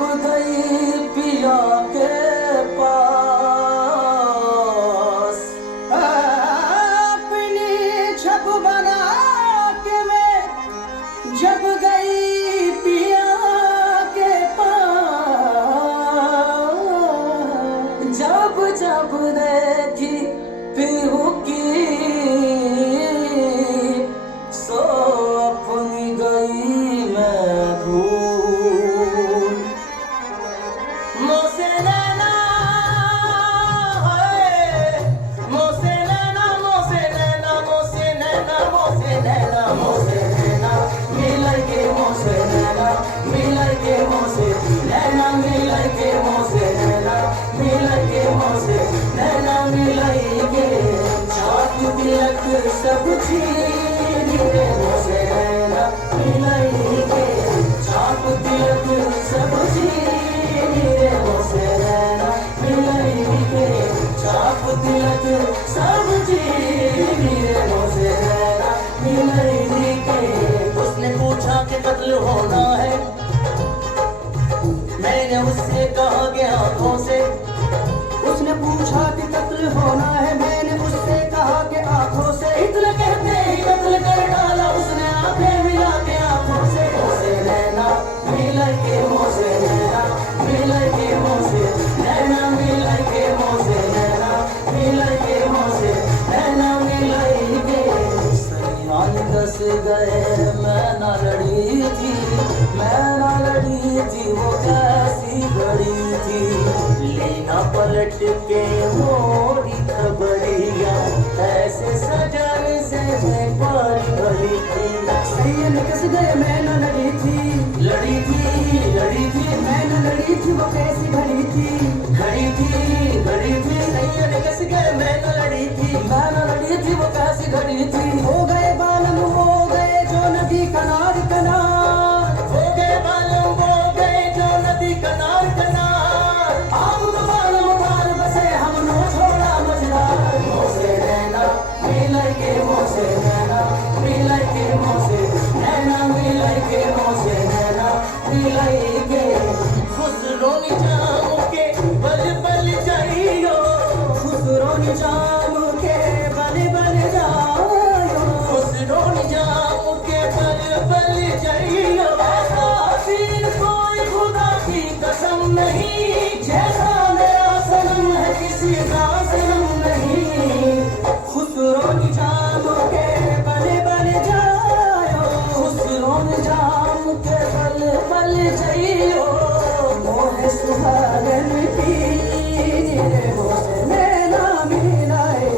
गई पिया के पास, अपनी छप बना के मैं जब गई पिया के पास, जब जब देखी पीहू की सो अपनी गई मैं भूल। मोसे नैना है, मोसे नैना, मोसे नैना, मोसे नैना, मोसे नैना, मोसे नैना मिलई के, मोसे नैना मिलई के, मोसे नैना मिलई के, मोसे नैना मिलई के, मोसे नैना मिलई के, छाप तिलक सब छीन के, मोसे नैना मिलई के, छाप तिलक सब छीन के, मोसे नैना मिलई के, छाप तिलक सब छीन के, मोसे नैना मिलई के। उसने पूछा कि कत्ल होना है, मैंने उससे कहा कि आंखों से। उसने पूछा कि कत्ल होना है, मैंने उससे कहा कि आंखों से। इतना कहते ही कत्ल कर डाला उसने आंखें मिला के आंखों से। मोसे नैना मिलई के, मोसे नैना मिलई के, मोसे नैना मिलई के, मोसे नैना मिलई के, मोसे नैना मिलई के। सयान कस गए मैं ना लड़ी थी, मैं ना लड़ी थी, वो कैसी घड़ी थी, लेना पलट के मोरी खबरिया, ऐसे सजन से मैं पारी भरी थी। सैयद कस गए मैं न लड़ी थी, लड़ी थी, लड़ी थी, मैं न लड़ी थी, वो कैसी घड़ी थी, घड़ी थी, घड़ी थी, सैयद कस गए मैं न लड़ी थी, मैं न लड़ी थी, वो कैसी घड़ी थी। हो गए बालम हो गए जो नदी कनार कनार, हो गए बालम हो गए जो नदी कनार कनार, आप तो बालम उतार बसे हमने छोड़ा मझधार। मोसे नैना मिलई के, मोसे नैना मिलई के, मोसे नैना मिलई के, मोसे नैना मिलई के। खुसरो निजाम के बल बल जाइयो, खुसरो निजाम के बल बल जायो, खुसरो निजाम के बल बल जाइयो। ऐसा हसीन कोई खुदा की कसम नहीं, जैसा मेरा सनम है किसी का सनम नहीं। खुसरो निजाम के बल बल जायो, खुसरो निजाम के बल बल जाइयो। मोहे सुहागन की रे मोसे नैना मिलाए,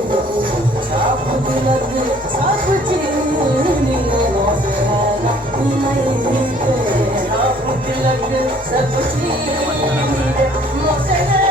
छाप तिलक सब चीनी, मोसे नैना मिलई के, छाप तिलक सब चीनी, मोसे नैना